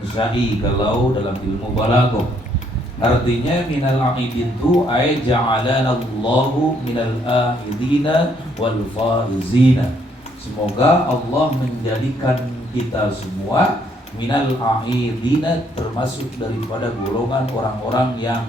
Syai kalau dalam ilmu balaghah. Artinya minal aidin tu ay ja'alana Allahu minal aidina wal faizina. Semoga Allah menjadikan kita semua minal aidina, termasuk daripada golongan orang-orang yang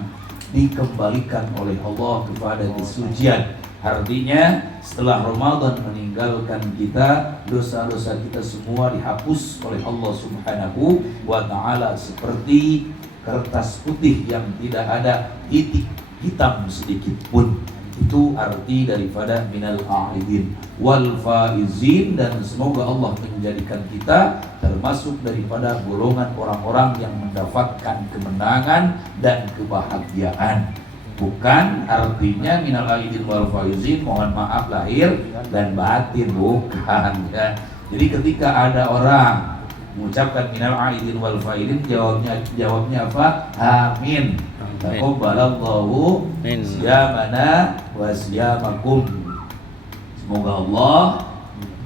dikembalikan oleh Allah kepada kesucian. Artinya setelah Ramadan meninggalkan kita, dosa-dosa kita semua dihapus oleh Allah Subhanahu wa ta'ala seperti kertas putih yang tidak ada titik hitam sedikit pun. Itu arti daripada minal a'idin wal faizin, dan semoga Allah menjadikan kita termasuk daripada golongan orang-orang yang mendapatkan kemenangan dan kebahagiaan. Bukan artinya minal aidin wal faizin mohon maaf lahir dan batin, bukan ya. Jadi ketika ada orang mengucapkan minal aidin wal faizin, jawabnya apa? Amin. Taqabbalallahu siyamana wa siyamakum. Semoga Allah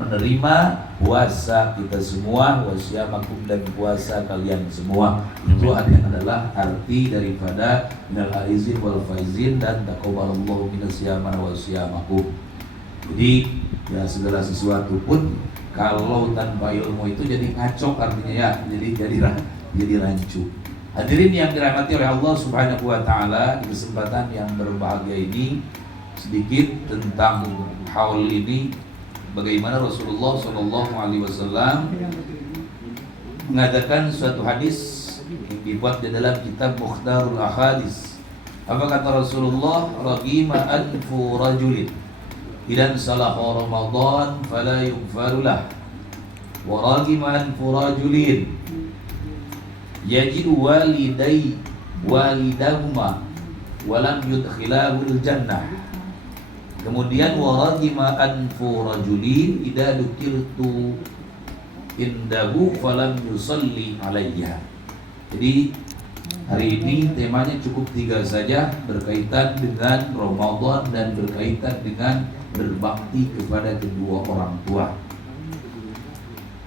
menerima puasa kita semua, wasyamakum, dan puasa kalian semua. Itu adalah arti daripada minal aizin wal faizin dan taqabbalallahu minasyamana wasyamakum. Jadi ya segala sesuatu pun kalau tanpa ilmu itu jadi ngaco artinya ya, jadi rancu. Hadirin yang dirahmati oleh Allah Subhanahu wa taala, di kesempatan yang berbahagia ini sedikit tentang haul ini, bagaimana Rasulullah SAW mengadakan suatu hadis yang dibuat di dalam kitab Mukhtarul Ahadis. Apa kata Rasulullah? Ragima anfu rajulin idan salaha Ramadan fala yughfaru lah, wa ragima anfu rajulin yajidu walidahuma walam yudkhilahul jannah. Kemudian waragima anfu rajulin idza dukirtu indahu falam yusalli alayya. Jadi hari ini temanya cukup 3 saja, berkaitan dengan Ramadan dan berkaitan dengan berbakti kepada kedua orang tua.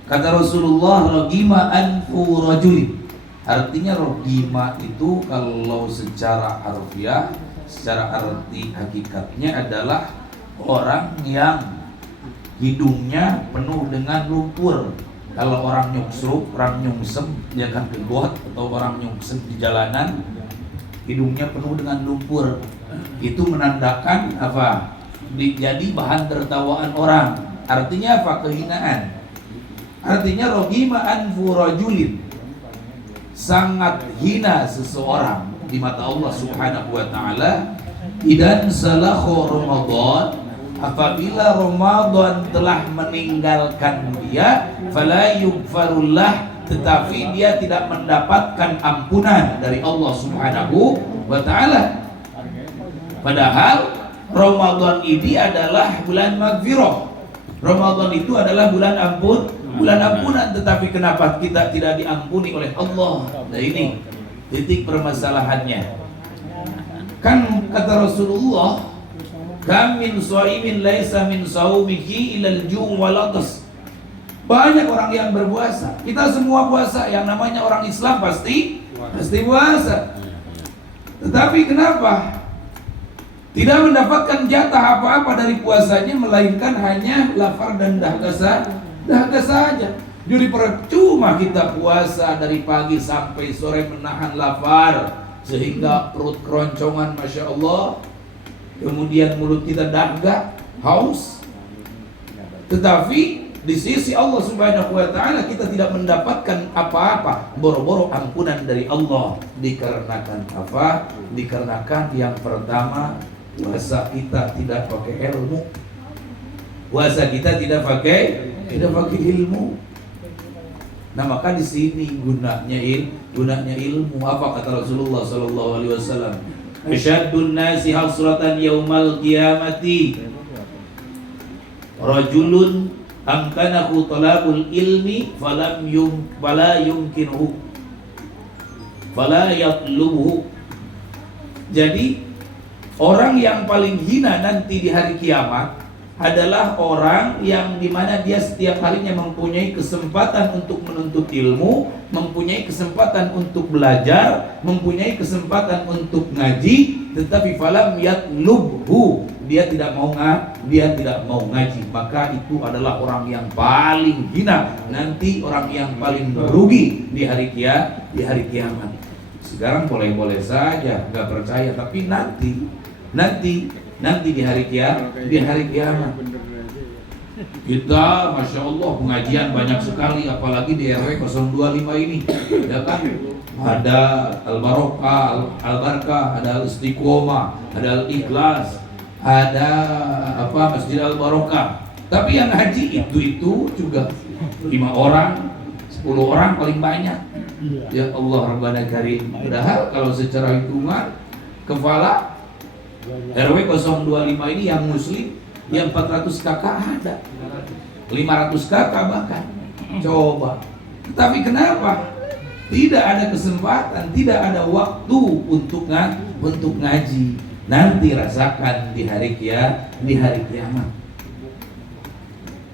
Kata Rasulullah, ragima anfu rajulin. Artinya ragima itu kalau secara harfiah, secara arti hakikatnya adalah orang yang hidungnya penuh dengan lumpur. Kalau orang nyungsruk, orang nyungsem, dia kan ke got, atau orang nyungsem di jalanan, hidungnya penuh dengan lumpur. Itu menandakan apa? Jadi bahan tertawaan orang. Artinya apa? Kehinaan. Artinya ragima anfu rajulin, sangat hina seseorang di mata Allah Subhanahu wa ta'ala. Idan salakho Ramadan, apabila Ramadan telah meninggalkan dia, fala yughfarullah, tetapi dia tidak mendapatkan ampunan dari Allah Subhanahu wa ta'ala. Padahal Ramadan ini adalah bulan maghfirah. Ramadan itu adalah bulan ampunan, tetapi kenapa kita tidak diampuni oleh Allah? Nah ini titik permasalahannya. Kan kata Rasulullah, kam min shaimin laisa min saumihi ilal ju' wal atas. Banyak orang yang berpuasa. Kita semua puasa, yang namanya orang Islam pasti puasa. Tetapi kenapa tidak mendapatkan jatah apa-apa dari puasanya, melainkan hanya lapar dan dahaga saja. Jadi percuma kita puasa dari pagi sampai sore menahan lapar sehingga perut keroncongan, masya Allah, kemudian mulut kita dahaga, haus, tetapi di sisi Allah Subhanahu wa ta'ala kita tidak mendapatkan apa-apa, boro-boro ampunan dari Allah. Dikarenakan apa? Dikarenakan yang pertama, puasa kita tidak pakai ilmu. Puasa kita tidak pakai ilmu. Nah maka di sini gunanya ilmu. Apa kata Rasulullah sallallahu alaihi wasallam? Asyaddun nasi hasratan yaumal qiyamati rajulun amkanahu talabul ilmi fala yumkinuhu fala yatlubuhu. Jadi orang yang paling hina nanti di hari kiamat adalah orang yang dimana dia setiap harinya mempunyai kesempatan untuk menuntut ilmu, mempunyai kesempatan untuk belajar, mempunyai kesempatan untuk ngaji, tetapi falam yatlubhu, dia tidak mau ngaji, maka itu adalah orang yang paling hina, nanti orang yang paling merugi di hari kiamat. Sekarang boleh-boleh saja nggak percaya, tapi nanti di hari kiamat kita, masya Allah, pengajian banyak sekali, apalagi di RW 025 ini, ya kan? Ada Al-Barakah, ada Al-Istiqomah, ada Al-Ikhlas, ada Masjid Al-Barakah. Tapi yang haji itu juga 5 orang, 10 orang paling banyak. Ya Allah Rabbana Karim. Padahal kalau secara hitungan kepala RW 025 ini yang muslim, yang 400 kakak ada, 500 kakak bahkan. Coba. Tapi kenapa? Tidak ada kesempatan, tidak ada waktu untuk ngaji. Nanti rasakan di hari kiamat.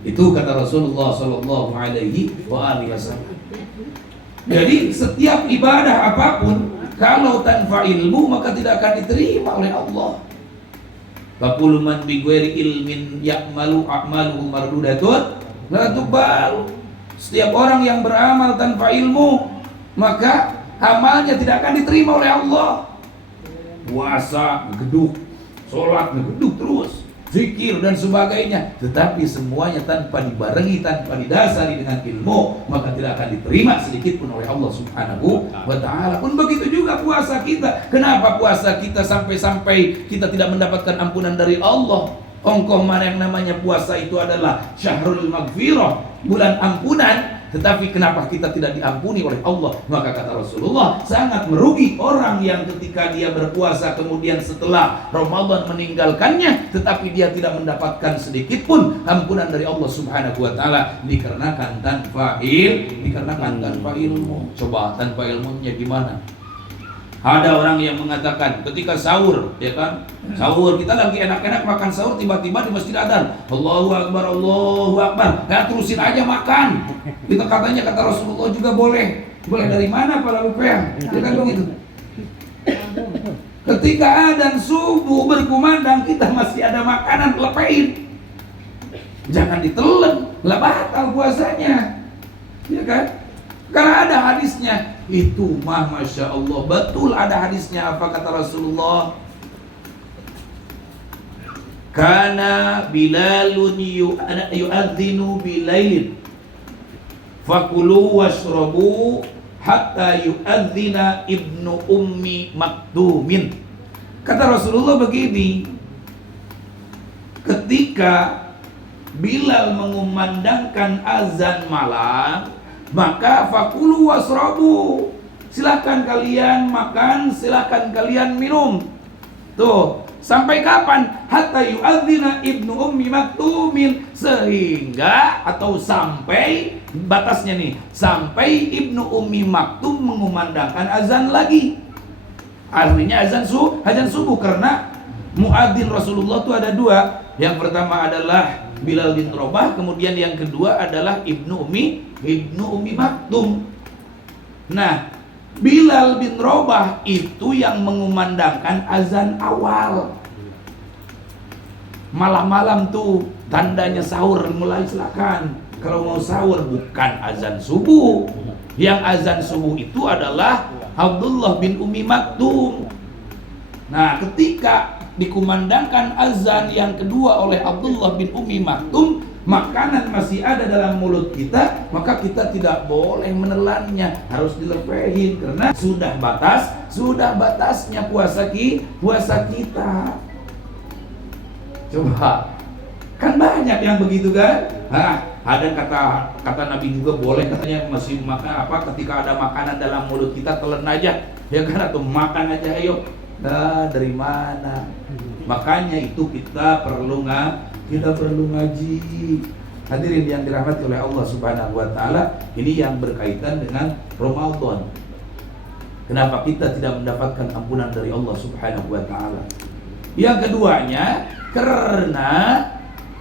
Itu kata Rasulullah Sallallahu Alaihi Wasallam. Jadi setiap ibadah apapun, kalau tanpa ilmu maka tidak akan diterima oleh Allah. Faqul man bi ghairi ilmin ya'malu a'maluhu mardudatun la tuqbal. Setiap orang yang beramal tanpa ilmu, maka amalnya tidak akan diterima oleh Allah. Puasa ngegeduk, sholat ngegeduk terus, zikir dan sebagainya, tetapi semuanya tanpa dibarengi, tanpa didasari dengan ilmu, maka tidak akan diterima sedikit pun oleh Allah Subhanahu wa ta'ala. Pun begitu juga puasa kita. Kenapa puasa kita sampai kita tidak mendapatkan ampunan dari Allah? Ongkoh mana yang namanya puasa itu adalah syahrul maghfirah, bulan ampunan. Tetapi kenapa kita tidak diampuni oleh Allah? Maka kata Rasulullah, sangat merugi orang yang ketika dia berpuasa kemudian setelah Ramadan meninggalkannya, tetapi dia tidak mendapatkan sedikit pun ampunan dari Allah Subhanahu wa ta'ala, dikarenakan tanpa ilmu. Coba tanpa ilmunya gimana? Ada orang yang mengatakan ketika sahur, ya kan? Sahur, kita lagi enak-enak makan sahur, tiba-tiba di masjid adzan, Allahu Akbar, Allahu Akbar. Ya terusin aja makan. Kita katanya kata Rasulullah juga boleh. Boleh dari mana Pak Lupeang? Ya kan begitu. Ketika adzan subuh berkumandang, kita masih ada makanan, lepein. Jangan ditelan, lah batal puasanya. Ya kan? Karena ada hadisnya. Itu Masya Allah, betul ada hadisnya. Apa kata Rasulullah? Kana Bilalun yu'adzinu bilailin fakulu washrabu hatta yu'adzina ibnu ummi maktumin. Kata Rasulullah begini, ketika Bilal mengumandangkan azan malam, maka fakulu wasrabu, silakan kalian makan, silakan kalian minum. Tuh, sampai kapan? Hatta yu'adzina ibnu ummi maktumin, sehingga atau sampai, batasnya nih, sampai ibnu ummi maktum mengumandangkan azan lagi. Artinya azan subuh, karena muadzin Rasulullah itu ada 2. Yang pertama adalah Bilal bin Rabah, kemudian yang kedua adalah Ibnu Ummi Maktum. Nah, Bilal bin Rabah itu yang mengumandangkan azan awal. Malam-malam tuh tandanya sahur mulai, silakan. Kalau mau sahur, bukan azan subuh. Yang azan subuh itu adalah Abdullah bin Ummi Maktum. Nah, ketika dikumandangkan azan yang kedua oleh Abdullah bin Ummi Maktum, makanan masih ada dalam mulut kita, maka kita tidak boleh menelannya, harus dilepehin, karena sudah batasnya puasa kita. Coba, kan banyak yang begitu kan? Ada kata Nabi juga boleh, katanya masih makan ketika ada makanan dalam mulut kita, telan aja, ya kan, atau makan aja, ayo. Nah, dari mana? Makanya itu kita perlu ngaji. Hadirin yang dirahmati oleh Allah Subhanahu wa ta'ala, ini yang berkaitan dengan Ramadan. Kenapa kita tidak mendapatkan ampunan dari Allah Subhanahu wa ta'ala? Yang keduanya, karena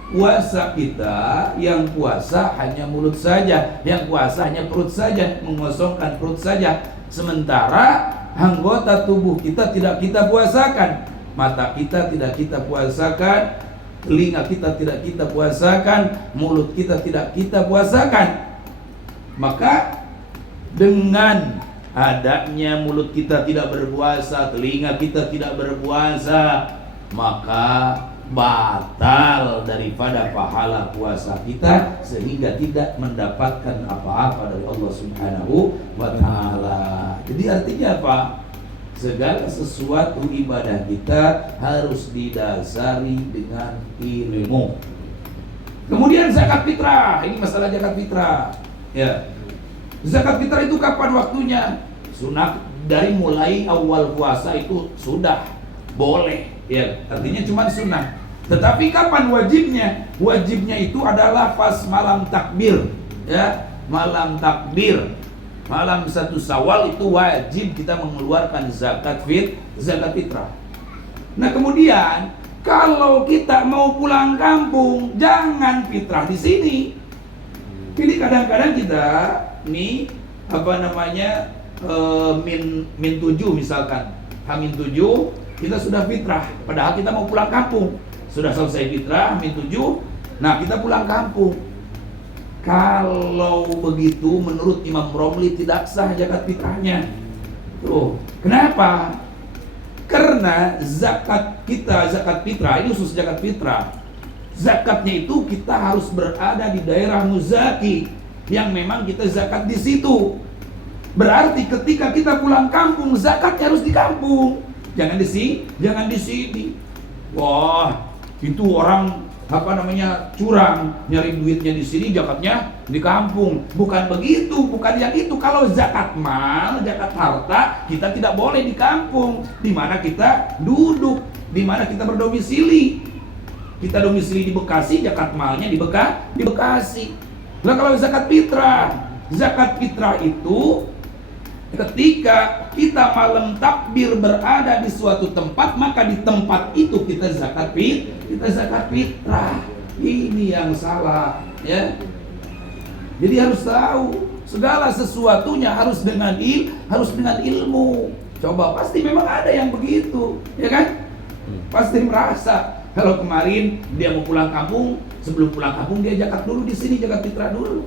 puasa kita, yang puasa hanya mulut saja, yang puasa hanya perut saja, mengosongkan perut saja. Sementara anggota tubuh kita tidak kita puasakan. Mata kita tidak kita puasakan, telinga kita tidak kita puasakan, mulut kita tidak kita puasakan. Maka dengan adanya mulut kita tidak berpuasa, telinga kita tidak berpuasa, maka batal daripada pahala puasa kita, sehingga tidak mendapatkan apa-apa dari Allah Subhanahu wa ta'ala. Jadi artinya apa? Segala sesuatu ibadah kita harus didasari dengan ilmu. Kemudian zakat fitrah, ini masalah zakat fitrah. Ya. Zakat fitrah itu kapan waktunya? Sunat dari mulai awal puasa itu sudah boleh, ya. Artinya cuma sunnah. Tetapi kapan wajibnya? Wajibnya itu adalah pas malam takbir, ya. Malam takbir, malam 1 Syawal itu wajib kita mengeluarkan zakat fitrah. Nah, kemudian kalau kita mau pulang kampung, jangan fitrah di sini. Ini kadang-kadang kita nih min 7 misalkan, H-7 kita sudah fitrah, padahal kita mau pulang kampung. Sudah selesai fitrah min 7, nah kita pulang kampung. Kalau begitu menurut Imam Romli tidak sah zakat fitrahnya. Tuh, kenapa? Karena zakat kita, zakat fitrah ini khusus zakat fitrah. Zakatnya itu kita harus berada di daerah muzaki yang memang kita zakat di situ. Berarti ketika kita pulang kampung, zakatnya harus di kampung. Jangan di sini. Wah, itu orang curang, nyari duitnya di sini, zakatnya di kampung. Bukan begitu, bukan yang itu. Kalau zakat mal, zakat harta, kita tidak boleh di kampung, di mana kita duduk, di mana kita berdomisili. Kita domisili di Bekasi, zakat malnya di Bekasi. Nah, kalau zakat fitrah itu ketika kita malam takbir berada di suatu tempat, maka di tempat itu kita zakat fitrah. Ini yang salah, ya. Jadi harus tahu segala sesuatunya harus dengan ilmu. Coba, pasti memang ada yang begitu, ya kan? Pasti merasa kalau kemarin dia mau pulang kampung, sebelum pulang kampung dia zakat dulu di sini, zakat fitrah dulu.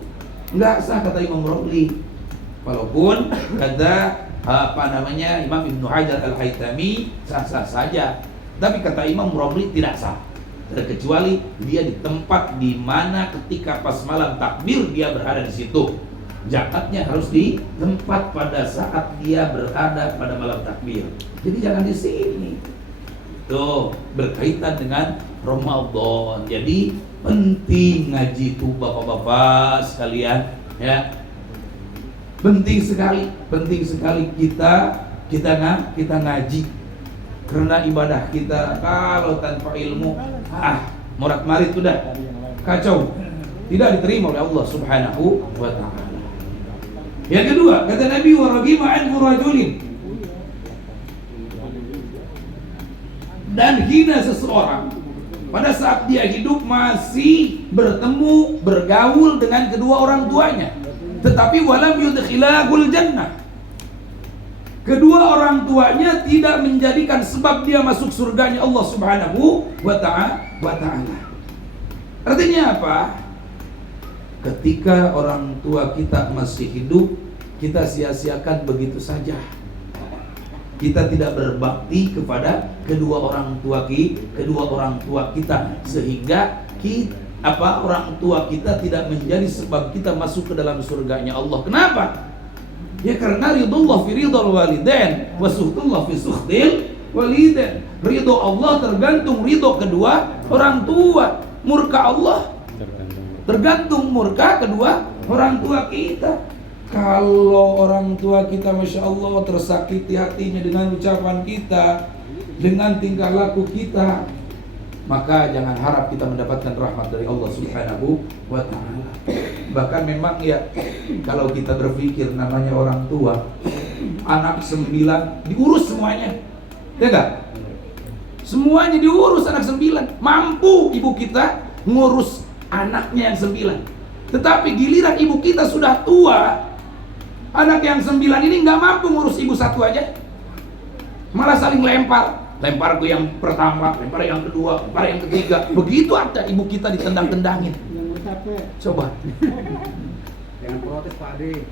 Enggak sah kata Imam Romli. Walaupun kata Imam Ibnu Hajar Al-Haytami sah-sah saja, tapi kata Imam Romli tidak sah, terkecuali dia di tempat di mana ketika pas malam takbir dia berada di situ. Zakatnya harus di tempat pada saat dia berada pada malam takbir. Jadi jangan di sini. Tuh, berkaitan dengan Ramadan. Jadi penting ngaji itu bapak-bapak sekalian, ya. Penting sekali kita ngaji. Karena ibadah kita kalau tanpa ilmu, morat-marit sudah kacau. Tidak diterima oleh Allah Subhanahu wa ta'ala. Yang kedua, kata Nabi, wa ragima anhu rajulin, dan hina seseorang pada saat dia hidup masih bergaul dengan kedua orang tuanya, tetapi walam yudkhilahul jannah, kedua orang tuanya tidak menjadikan sebab dia masuk surganya Allah Subhanahu wa ta'ala. Artinya apa? Ketika orang tua kita masih hidup, kita sia-siakan begitu saja. Kita tidak berbakti kepada kedua orang tua kita, sehingga orang tua kita tidak menjadi sebab kita masuk ke dalam surganya Allah. Kenapa? Ya karena ridullah fi ridul walidain wa suhtullah fi suhtil walidain. Ridho Allah tergantung ridho kedua orang tua. Murka Allah tergantung murka kedua orang tua kita. Kalau orang tua kita Masya Allah tersakiti hatinya dengan ucapan kita, dengan tingkah laku kita, maka jangan harap kita mendapatkan rahmat dari Allah Subhanahu wa ta'ala. Bahkan memang ya, kalau kita berpikir namanya orang tua, anak 9 diurus semuanya, ya enggak? Semuanya diurus anak 9. Mampu ibu kita ngurus anaknya yang 9. Tetapi giliran ibu kita sudah tua, anak yang 9 ini nggak mampu ngurus ibu satu aja, malah saling lempar ke yang pertama, lempar yang kedua, lempar yang ketiga. Begitu ada ibu kita ditendang-tendangin. Coba. Jangan protes Pak Ade.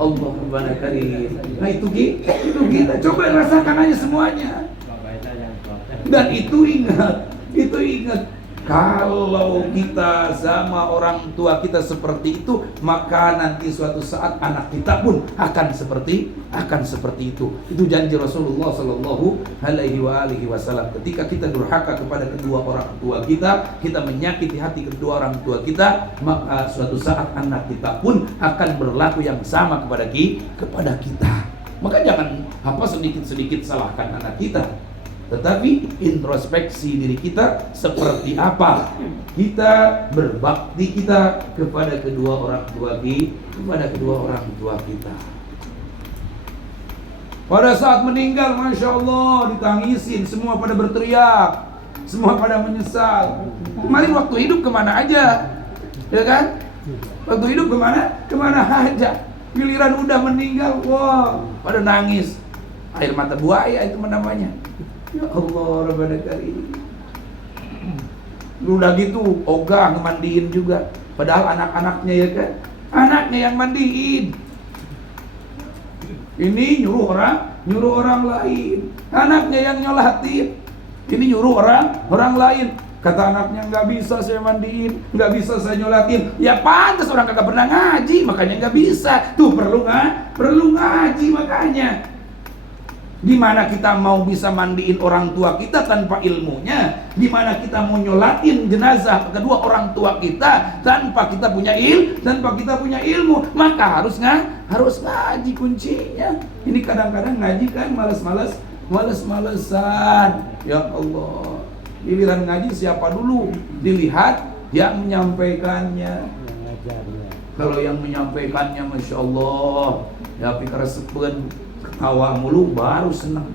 Allah Karim. Nah itu kita coba rasakan aja semuanya. Dan itu ingat, kalau kita sama orang tua kita seperti itu, maka nanti suatu saat anak kita pun akan seperti itu. Itu janji Rasulullah Sallallahu Alaihi Wasallam. Ketika kita durhaka kepada kedua orang tua kita menyakiti hati kedua orang tua kita, maka suatu saat anak kita pun akan berlaku yang sama kepada kita. Maka jangan sedikit-sedikit salahkan anak kita, tetapi introspeksi diri kita seperti apa kita berbakti kita kepada kedua orang tua kita. Pada saat meninggal, Masya Allah, ditangisin, semua pada berteriak, semua pada menyesal. Kemarin waktu hidup kemana aja, ya kan? Waktu hidup kemana aja. Giliran udah meninggal, wah, pada nangis. Air mata buaya itu namanya. Ya Allah, Rabbana Karim. Udah gitu, ogah ngemandiin juga. Padahal anak-anaknya, ya kan, anaknya yang mandiin. Ini nyuruh orang lain. Anaknya yang nyolatin. Ini nyuruh orang lain. Kata anaknya, nggak bisa saya mandiin, nggak bisa saya nyolatin. Ya pantas orang kagak pernah ngaji, makanya nggak bisa. Tuh perlu ngaji makanya. Gimana kita mau bisa mandiin orang tua kita tanpa ilmunya? Gimana kita mau nyolatin jenazah kedua orang tua kita tanpa kita punya ilmu? Maka harus ngaji kuncinya. Ini kadang-kadang ngaji kan males-malesan. Ya Allah, giliran ngaji siapa dulu? Dilihat yang menyampaikannya. Kalau yang menyampaikannya, Masya Allah, ya pikir sepen, ketawa mulu baru senang.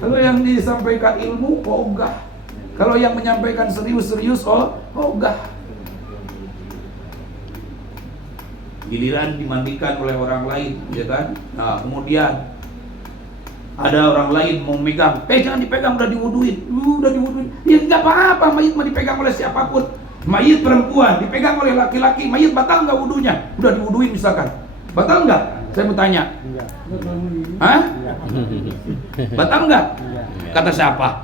Kalau yang disampaikan ilmu, ogah. Kalau yang menyampaikan serius-serius, ogah. Giliran dimandikan oleh orang lain, ya kan? Nah, kemudian ada orang lain mau megang, jangan dipegang, udah diwuduin. Ya nggak apa-apa, mayit mau dipegang oleh siapapun. Mayit perempuan dipegang oleh laki-laki, mayit batal nggak wudunya? Udah diwuduin misalkan, batal nggak? Saya mau tanya. Hah? Batal nggak? Kata siapa?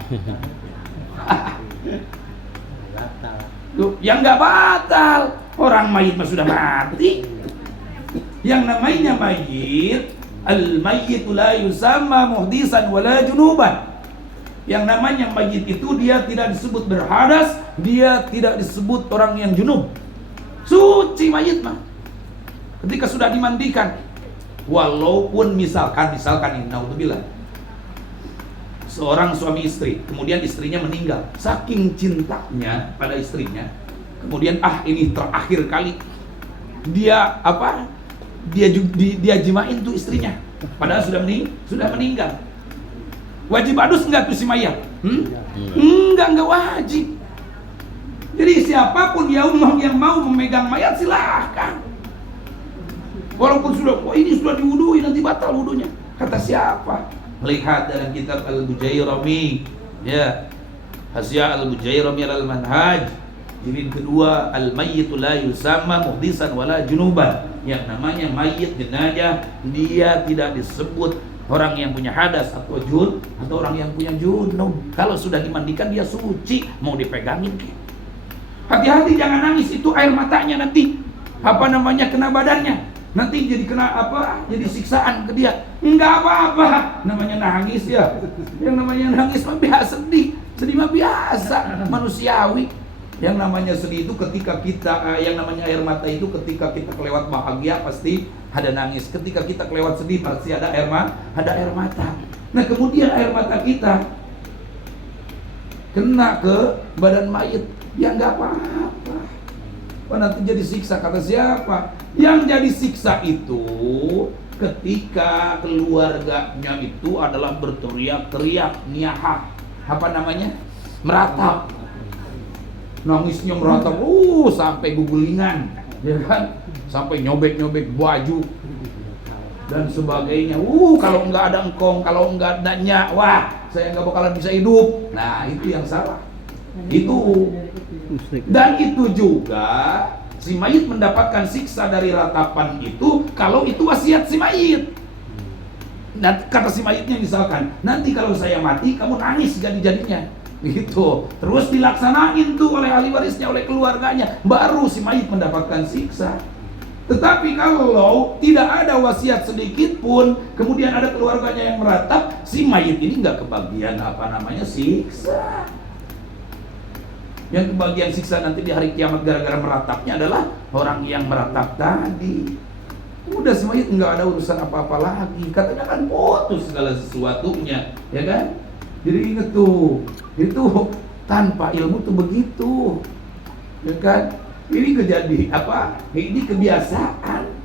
Yang nggak batal, orang mayit mah sudah mati. Yang namanya mayit, al-mayyitu la yusamma muhdisan wala junuban. Yang namanya mayit itu dia tidak disebut berhadas, dia tidak disebut orang yang junub. Suci mayit mah. Ketika sudah dimandikan, walaupun misalkan ini naudzubillah, seorang suami istri, kemudian istrinya meninggal, saking cintanya pada istrinya, kemudian ini terakhir kali dia dia jimain tuh istrinya, padahal sudah meninggal. Wajib adus enggak tuh si mayat? Enggak wajib. Jadi siapapun yang mau memegang mayat silahkan. Walaupun ini sudah diwudui, nanti batal wudunya. Kata siapa? Melihat dalam kitab Al-Bujairami, ya, Hasya Al-Bujairami Al-Manhaj, jilid kedua, al-mayyitu la yusamma muhdisan wala junuban. Yang namanya mayit jenazah, dia tidak disebut orang yang punya hadas atau orang yang punya junub. Kalau sudah dimandikan dia suci, mau dipegangin. Hati-hati jangan nangis, itu air matanya nanti kena badannya. Nanti jadi jadi siksaan ke dia. Enggak apa-apa, namanya nangis ya. Yang namanya nangis mah biasa, sedih mah biasa, manusiawi. Yang namanya sedih itu ketika kita, yang namanya air mata itu ketika kita kelewat bahagia pasti ada nangis. Ketika kita kelewat sedih pasti ada air mata. Nah, kemudian air mata kita kena ke badan mayit, ya enggak apa-apa. Nanti jadi siksa, kata siapa? Yang jadi siksa itu ketika keluarganya itu adalah berteriak-teriak, niyahah, meratap. nangisnya meratap, sampai gugulingan, ya kan? Sampai nyobek-nyobek baju dan sebagainya. Kalau nggak ada engkong, kalau nggak ada nyak, wah, saya nggak bakalan bisa hidup. Nah, itu yang salah. Itu. Dan itu juga si mayit mendapatkan siksa dari ratapan itu kalau itu wasiat si mayit. Nah, kata si mayitnya misalkan, nanti kalau saya mati kamu nangis jadi-jadinya. Gitu. Terus dilaksanain tuh oleh ahli warisnya, oleh keluarganya, baru si mayit mendapatkan siksa. Tetapi kalau tidak ada wasiat sedikit pun, kemudian ada keluarganya yang meratap, si mayit ini nggak kebagian siksa. Yang kebagian siksa nanti di hari kiamat gara-gara meratapnya adalah orang yang meratap tadi. Udah si mayit nggak ada urusan apa-apa lagi, katanya kan putus segala sesuatunya, ya kan? Jadi inget tuh, itu tanpa ilmu tuh begitu, ya kan? Ini Ini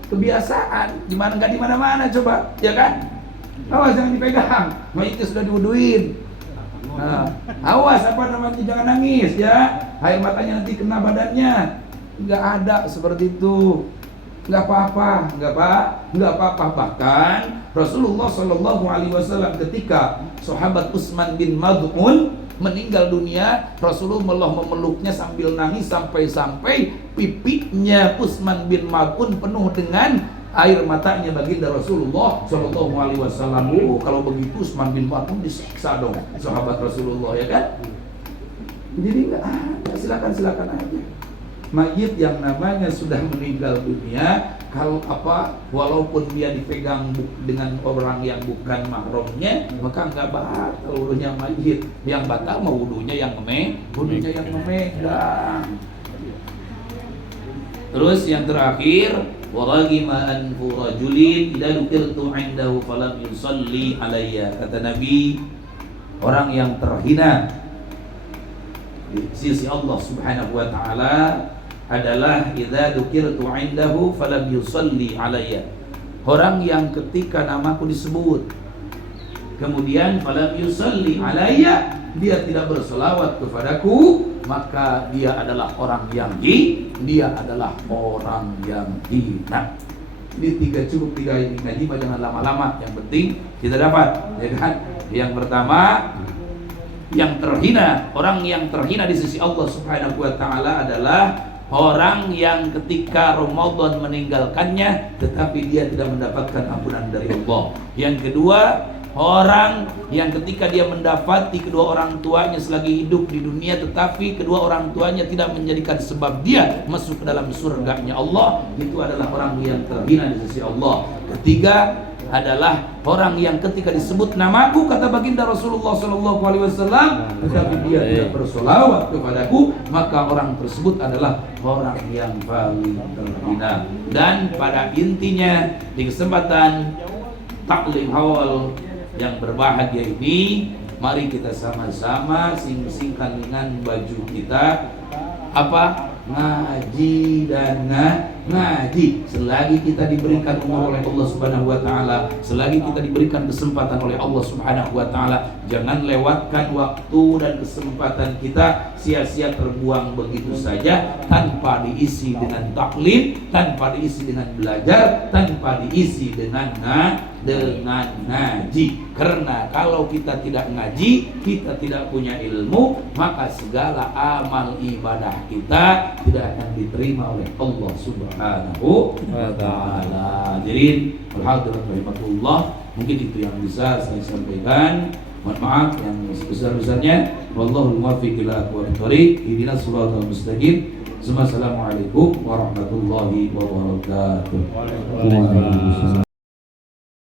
kebiasaan. Gimana nggak di mana-mana coba, ya kan? Awas jangan dipegang, mayitnya sudah diwuduin. Nah, awas jangan nangis ya, air matanya nanti kena badannya. Nggak ada seperti itu. Nggak apa-apa. Bahkan Rasulullah Shallallahu Alaihi Wasallam ketika sahabat Utsman bin Mad'un meninggal dunia, Rasulullah memeluknya sambil nangis sampai pipinya Utsman bin Mad'un penuh dengan air matanya baginda Rasulullah Shallallahu Alaihi Wasallam. Kalau begitu Utsman bin Mad'un disiksa dong sahabat Rasulullah, ya kan? Jadi nggak ada, silakan aja. Mayit yang namanya sudah meninggal dunia, walaupun dia dipegang dengan orang yang bukan mahramnya, maka nggak batal wudunya mayit. Yang batal mau wudunya yang memegang. Terus yang terakhir, waragima anfu rajulin idza dukirtu 'indahu falam yusalli alayya. Kata Nabi, orang yang terhina di sisi Allah Subhanahu wa taala adalah idza dzukirtu 'indahu falam yusalli alayya. Orang yang ketika namaku disebut kemudian falam yusalli alayya, dia tidak berselawat kepadaku, maka dia adalah orang yang hina. Ini cukup tiga ini ngaji, jangan lama-lama, yang penting kita dapat, ya kan? Yang pertama, yang terhina, orang yang terhina di sisi Allah Subhanahu wa taala adalah orang yang ketika Ramadan meninggalkannya tetapi dia tidak mendapatkan ampunan dari Allah. Yang kedua, orang yang ketika dia mendapati kedua orang tuanya selagi hidup di dunia tetapi kedua orang tuanya tidak menjadikan sebab dia masuk ke dalam surganya Allah, itu adalah orang yang terhina di sisi Allah. Ketiga adalah orang yang ketika disebut namaku, kata baginda Rasulullah SAW, tetapi dia tidak bersolawat kepadaku, maka orang tersebut adalah orang yang paling terhina. Dan pada intinya di kesempatan taklim awal yang berbahagia ini, mari kita sama-sama sing-singkan dengan baju kita ngaji dan ngaji. Selagi kita diberikan umur oleh Allah Subhanahu wa taala, selagi kita diberikan kesempatan oleh Allah Subhanahu wa taala, jangan lewatkan waktu dan kesempatan kita sia-sia terbuang begitu saja tanpa diisi dengan taklim, tanpa diisi dengan belajar, tanpa diisi dengan ngaji. Karena kalau kita tidak ngaji, kita tidak punya ilmu, maka segala amal ibadah kita tidak akan diterima oleh Allah Subhanahu wa taala. Jadi, alhamdulillah, mungkin itu yang bisa saya sampaikan. Mohon maaf yang sebesar-besarnya. Wallahul muwaffiq ila aqwamit thoriq. Ihdinas shiratal mustaqim. Assalamualaikum warahmatullahi wabarakatuh.